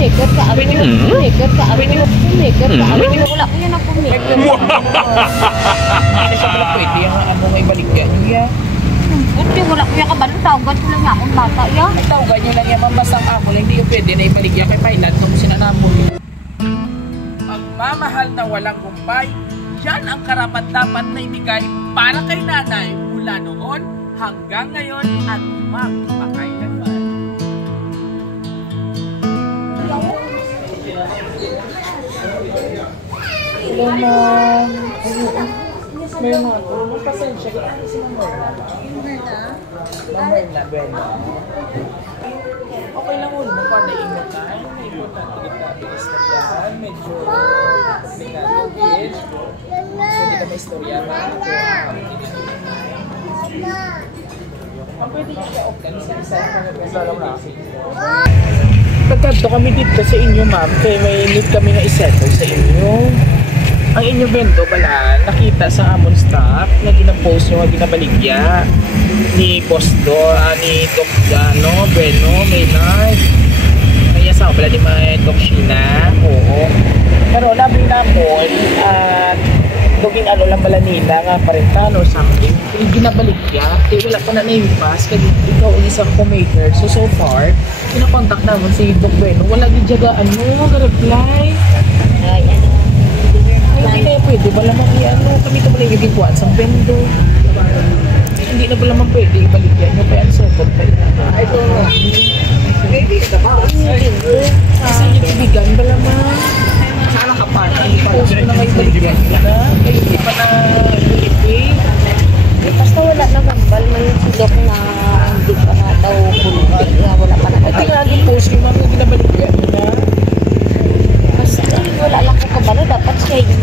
Maker ka ano? Maker ka ano? Maker ka ano? Wala ko yan ako maker. Hindi siya pala pwede yung ano nga ibaligyan niyo yan. Hindi, wala ko yan kabalo. Tawagan ko lang akong bata yan. Ay, tawagan niyo lang yan, mambasang amol. Hindi yung pwede na ibaligyan kay Pailan kung sinanamol. Ang mamahal na walang gumpay, yan ang karapat-dapat na ibigay para kay nanay mula noon hanggang ngayon at magpakailanman. Hello, ma'am. Meron nga po. Magpasensya. Ano si Ma'am Merla? Ma'am Merla, Bella. Okay lang mo. Magpapaan na ingot tayo. May importante kita. Bilis na yan. Medyo delikado din. Pwede ka may istorya. Ma'am, pwede niyo siya open. Isa-isa lang na kasi. Pagkado kami dito sa inyo, ma'am, kaya may need kami na isettle sa inyo. Ang inyong bendo pala, nakita sa amon staff na ginapost nyo, ginabaligya ni Boss Do, ni Doc Bueno, may night. Kaya sa pala ni May Doc Sheena, oo. Pero labi na po, at duging ano lang pala nila, nga parentano or something, yung ginabaligya, wala pa na na-impass, kaya ikaw ang isang co-maker. So far, pinakontak naman si Doc Bueno, wala gidyagaan mo, reply. Ay, ano? Hindi na pwede, wala mang ano, kami ito pala yung ibuan sa bendo. Hindi na pala mang pwede, ibaligyan nyo, kaya ang sokot pa ito. Ito, maybe ito ba? Kasi yung ibigan, wala mang. Saan ka pa? Post mo na kayo baligyan nyo na, kayo hindi pa na ipay. Basta wala na gambal, may silok na hindi pa na daw pulutin, wala pa na At nga din post yung mga ginabaligyan nyo na. Wala lang ko kabalo, dapat siya yung...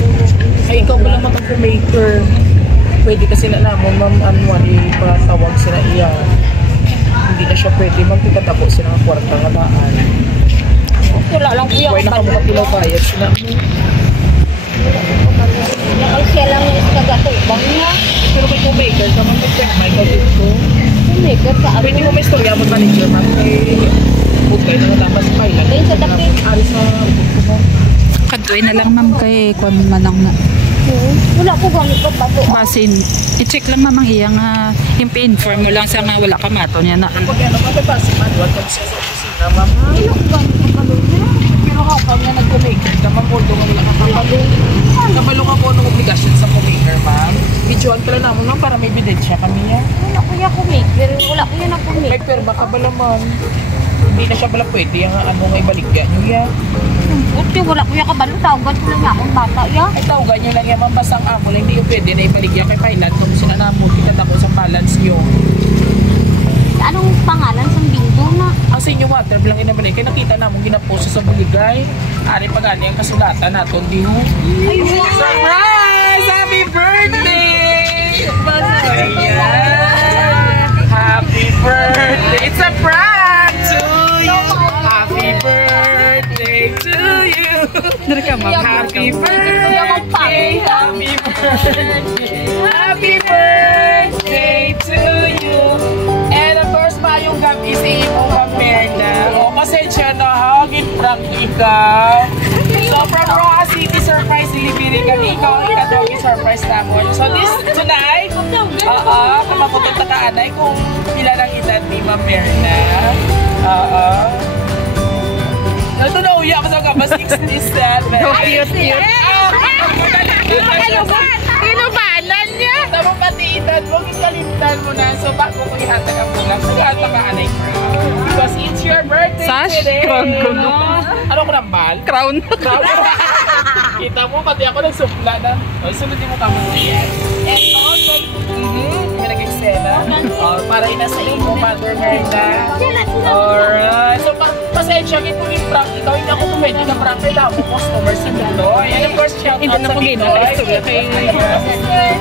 Ay, ikaw ba lang mag-maker? Pwede kasi na naman, ma'am, ipatawag sila iya. Hindi na siya pwede, magkikatabo sila ng kwarta nga daan. Wala lang ko yung Why na ka makapilaw bayad sila mo? Wala lang ko kabalo. Ay, siya lang yung kagatubang niya. Pero may co-maker ka, ma'am, may dito. Maker ka ano? Pwede mo may storya mo manager, ma'am, kay Bukay na naman sa Pailan. Ayun sa dakit. Ari sa buko mo. Kadoy na lang ma'am kay kuan manang na. Wala ko gamit ko bato. Basin, i-check lang mamang iya nga yung pa-inform mo lang sa nga wala ka mato niya na. Pag ano, mapapasi man, wag kang siya sa opisina, ma'am. Wala ko gamit ko kabalo niya. Pero how come na nag-co-maker ka, ma'am, although wala ka kabalo. Kabalo ka po ng obligasyon sa co-maker, ma'am. Videoan ka lang naman, ma'am, para may ebidensya kami niya. Wala ko yung maker. Wala ko yan ako maker. May perma ka ba naman? Hindi na siya pala pwede yung ano nga ibaligyan nyo yan. Buti, wala ko yung kabalo. Tawagan ko lang akong bata yan. Ay, tawagan nyo lang yan, ma'am, basang amol. Hindi yung pwede na ibaligyan kay Pailan kung sinanamot. Ikat ako sa balance nyo. Anong pangalan sa bindo na? Ang sa inyo water bilang inabalik. Kaya nakita namin ginapost sa buligay. Ari pa gani ang kasulatan natin. Di ho. Ay, Surprise! Happy birthday! Happy birthday! It's a prank to you! Happy birthday to you! Happy birthday! Happy birthday! Happy birthday to you! And of course, mayong gabi si Imo Merla. O, pasensya na ha, gin-prank ikaw. So, from Roa City Surprise Delivery kami, ikaw ang ikatawag surprise namin. So, tonight, kung mapupunta ka, anay, kung ilan ang edad ni Ma'am Merla. Ito na uya ko sa kama, 67. Cute. Inubanan niya! Tamang pati edad mo, kikalimtan mo na. So, bago ko ihatag ang bulang. Nag-ahatag ka, anay, because it's your birthday Sash? today. Crown ko no. Ano ko nambal? Crown. Kita mo, pati ako nagsupla na. O, sunodin mo kamo yan. And also, may nag-eksena. Para inasa mo, Mother Merla. Alright. So, pasensya, ito yung prank. Ikaw, hindi ako pwede na prank. Kailangan mo customers sa Binoy. And of course, shout out sa Binoy.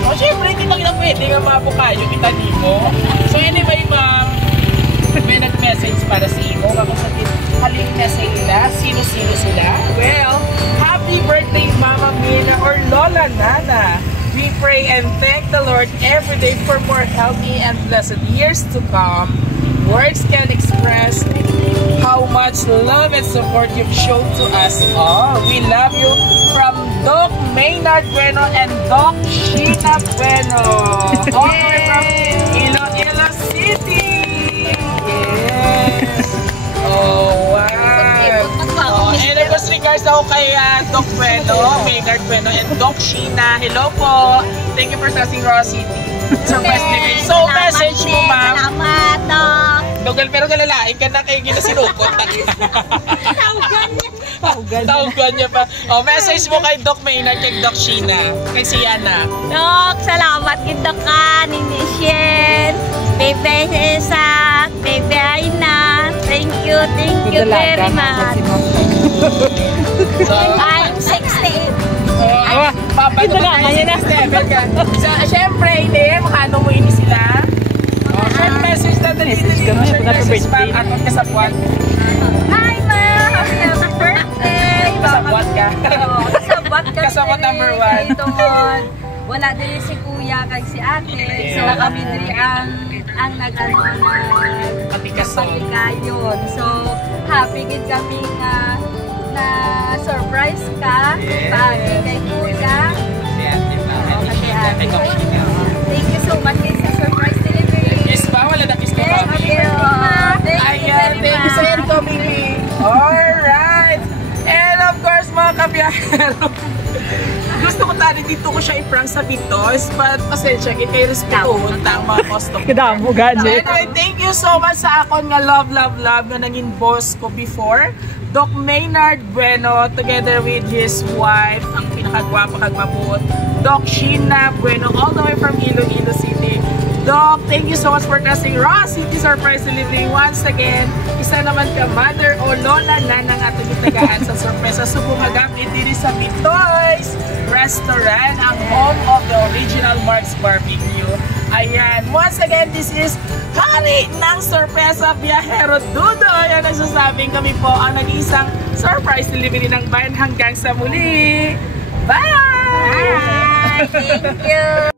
O, syempre, hindi lang pwede nga mabukayo kita dito. So, anyway, ma'am, may nag-message para sa imo. Makasagot, haling message nila. Sino-sino sila? Well, happy birthday, Mama Mina or Lola Nana. We pray and thank the Lord every day for more healthy and blessed years to come. words can express how much love and support you've shown to us all. We love you from Doc Maynard Bueno and Doc Sheena Bueno. All the way from Iloilo City. Yes. Oh, wow. And of course, regards ako kay Doc Bueno, Maynard Bueno, and Doc Sheena. Hello po. Thank you for trusting Raw City. Surprise delivery. So, message mo, ma'am. Salamat, Doc. Dogal, pero galalain ka na kayo ginasinukot. Tawgan niya pa. Oh, message mo kay Doc Maynard, kay Doc Sheena, kay Siana. Doc, salamat kita ka ni Michelle. Baby Cesar, Baby Aina. Thank you very much. So, I'm 16. papato ka kayo na. So, syempre, hindi. Makano mo ini sila. Oh, short message na dali. Short message pa. Atot ka sa buwan. Hi, ma! Happy birthday! Kasabot ka. Kasabot ka. Kasabot number 1. Ito mo. Wala din si kuya kag si ate. So kami diri ang nag-ano na patikayon. So happy gid kami na surprise ka pagi kay kuya. Thank you so much sa surprise delivery. Kiss ba? Wala na kiss ka pa. Thank you. Ayan, thank you sa inyo, baby. Alright. And of course, mga kabiyahero, gusto ko tali dito ko siya i-prank sa Vitos, but pasensya, kayo respetuhon ang mga customer. Kadamo, gani. Anyway, thank you so much sa akon nga love na naging boss ko before. Doc Maynard Bueno, together with his wife, ang pinakagwapa kagmabuot, Doc Sheena Bueno, all the way from Iloilo City. Doc, thank you so much for trusting Raw City Surprise Delivery once again. Isa naman ka mother o lola na ng ating itagaan sa sorpresa. Subumagamit din sa Vitoys Restaurant, ang home of the original Mark's Barbecue. Ayan, once again, this is hari ng sorpresa biyahero Dudo. Ayan, nagsasabing kami po ang nag-iisang surprise delivery ng bayan hanggang sa muli. Bye! Bye! Thank you!